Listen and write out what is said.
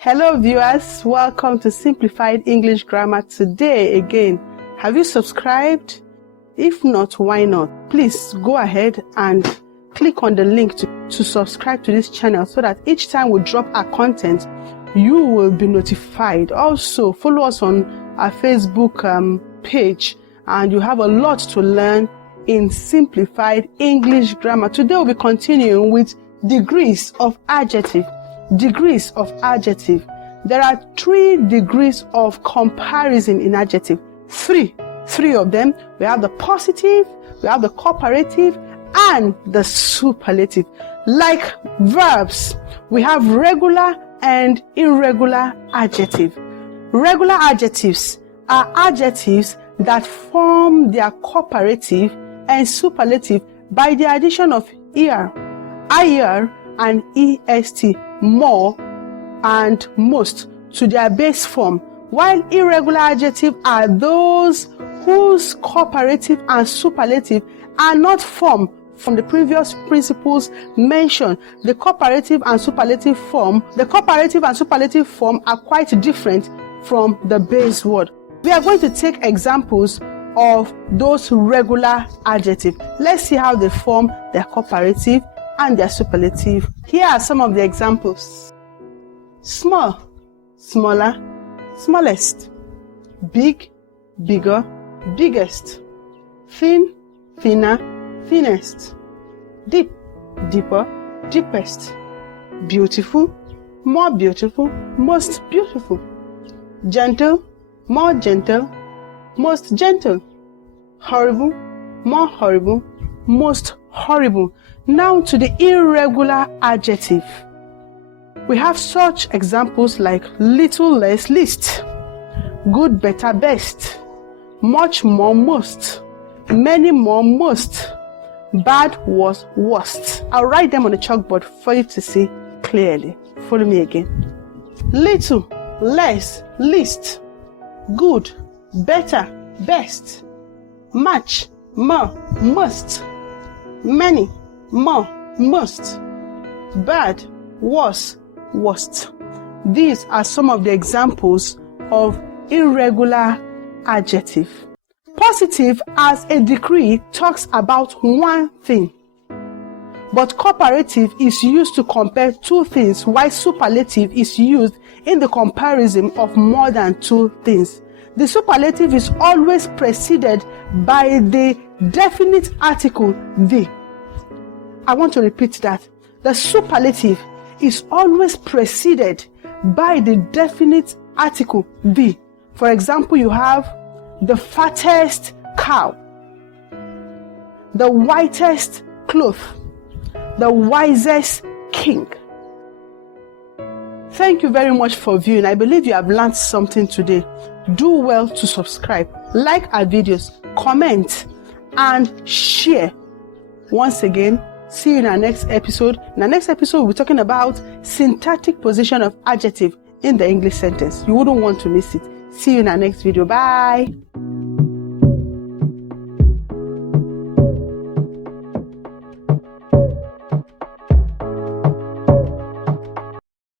Hello viewers, welcome to Simplified English Grammar. Today again, have you subscribed? If not, why not? Please go ahead and click on the link to subscribe to this channel so that each time we drop our content, you will be notified. Also, follow us on our Facebook page, and you have a lot to learn in Simplified English Grammar. Today we'll be continuing with degrees of adjective. Degrees of adjective. There are 3 degrees of comparison in adjective. Three of them. We have the positive, we have the comparative, and the superlative. Like verbs, we have regular and irregular adjective. Regular adjectives are adjectives that form their comparative and superlative by the addition of er, ir, and est, more and most, to their base form, while irregular adjectives are those whose comparative and superlative are not formed from the previous principles mentioned. The comparative and superlative form are quite different from the base word. We are going to take examples of those regular adjectives. Let's see how they form their comparative and their superlative. Here are some of the examples. Small, smaller, smallest. Big, bigger, biggest. Thin, thinner, thinnest. Deep, deeper, deepest. Beautiful, more beautiful, most beautiful. Gentle, more gentle, most gentle. Horrible, more horrible, most horrible. Now to the irregular adjective. We have such examples like little, less, least. Good, better, best. Much, more, most. Many, more, most. Bad, worse, worst. I'll write them on the chalkboard for you to see clearly. Follow me again. Little, less, least. Good, better, best. Much, more, most. Many, more, most. Bad, worse, worst. These are some of the examples of irregular adjective. Positive as a degree talks about one thing, but comparative is used to compare 2 things, while superlative is used in the comparison of more than 2 things. The superlative is always preceded by the definite article the. I want to repeat that. The superlative is always preceded by the definite article the. For example, you have the fattest cow, the whitest cloth, the wisest king. Thank you very much for viewing. I believe you have learned something today. Do well to subscribe, like our videos, comment, and share. Once again, see you in our next episode. In our next episode, we'll be talking about syntactic position of adjective in the English sentence. You wouldn't want to miss it. See you in our next video. Bye.